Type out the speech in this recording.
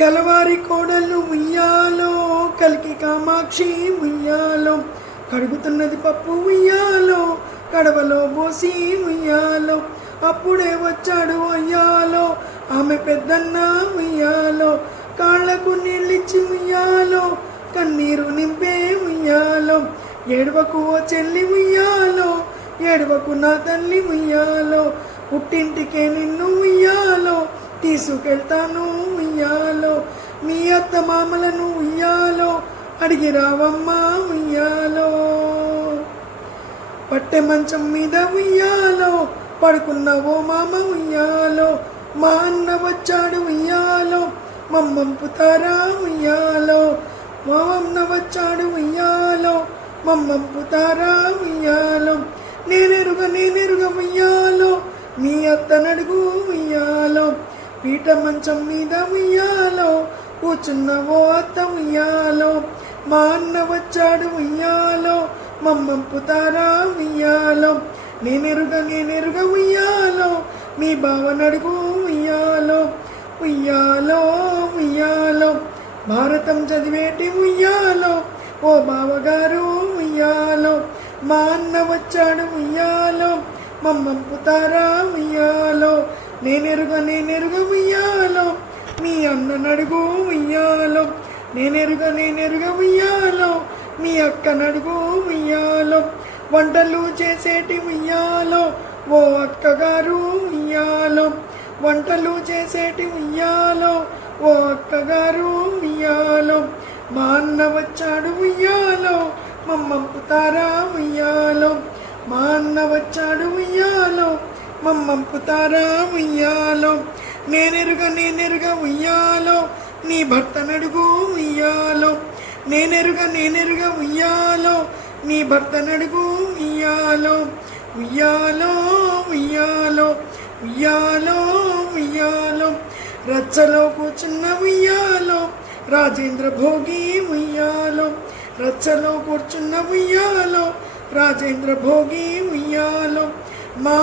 కలవారి కోడలు ఉయ్యాలో కలికి కామాక్షి ఉయ్యాలో కడుగుతున్నది పప్పు ఉయ్యాలో కడవలో పోసి ఉయ్యాలో అప్పుడే వచ్చాడు అయ్యాలో ఆమె పెద్దన్న ఉయ్యాలో కాళ్ళకు నీళ్ళిచ్చి ఉయ్యాలో కన్నీరు నింపే ఉయ్యాలో ఏడవకు ఓ చెల్లి ఉయ్యాలో ఏడవకు నా తల్లి ఉయ్యాలో పుట్టింటికే నిన్ను ఉయ్యాలో తీసుకెళ్తాను ఉయ్యాలో? మీ అత్త మామలను ఉయ్యాలో? అడిగి రావమ్మా ఉయ్యాలో. పట్టె మంచం మీద ఉయ్యాలో? పడుకున్న ఓ మామ ఉయ్యాలో? మా అన్న వచ్చాడు ఉయ్యాలో? మమ్మంపుతారా ఉయ్యాలో? మా అన్న వచ్చాడు ఉయ్యాలో? మమ్మంపుతారా ఉయ్యాలో? నేనెరుగ నేనెరుగ ఉయ్యాలో? మీ అత్త నడుగు పీట మంచం మీద ఉయ్యాలో కూర్చున్న ఓ అత్త ఉయ్యాలో మా అన్న వచ్చాడు ఉయ్యాలో మమ్మంపుతారా ఉయ్యాలో నేనెరుగ నేనెరుగ ఉయ్యాలో మీ బావ నడుగు ఉయ్యాలో ఉయ్యాలో ఉయ్యాలో భారతం చదివేటి ఉయ్యాలో ఓ బావగారు ఉయ్యాలో మా అన్న వచ్చాడు ఉయ్యాలో మమ్మంపుతారా ఉయ్యాలో నేనెరుగ నేనెరుగ ఉయ్యాలో. మీ అన్న నడుగు ఉయ్యాలో. నేనెరుగ నేనెరుగ ఉయ్యాలో. మీ అక్క నడుగు ఉయ్యాలో. వంటలు చేసేటి ఉయ్యాలో. ఓ అక్కగారు ఉయ్యాలో. వంటలు చేసేటి ఉయ్యాలో. ఓ అక్కగారు ఉయ్యాలో. మా అన్న వచ్చాడు ఉయ్యాలో. మమ్మంపుతారా ఉయ్యాలో. మా అన్న వచ్చాడు ఉయ్యాలో మమ్మంపుతారా ఉయ్యాలో? నేనెరుగ నేనెరుగ ఉయ్యాలో. నీ భర్త నడుగు ఉయ్యాలో. నేనెరుగ నేనెరుగ ఉయ్యాలో. నీ భర్త నడుగు ఉయ్యాలో. ఉయ్యాలో ఉయ్యాలో. ఉయ్యాలో ఉయ్యాలో. రచ్చలో కూర్చున్న ఉయ్యాలో. రాజేంద్ర భోగి ఉయ్యాలో. రచ్చలో కూర్చున్న ఉయ్యాలో. రాజేంద్ర భోగి ఉయ్యాలో. మా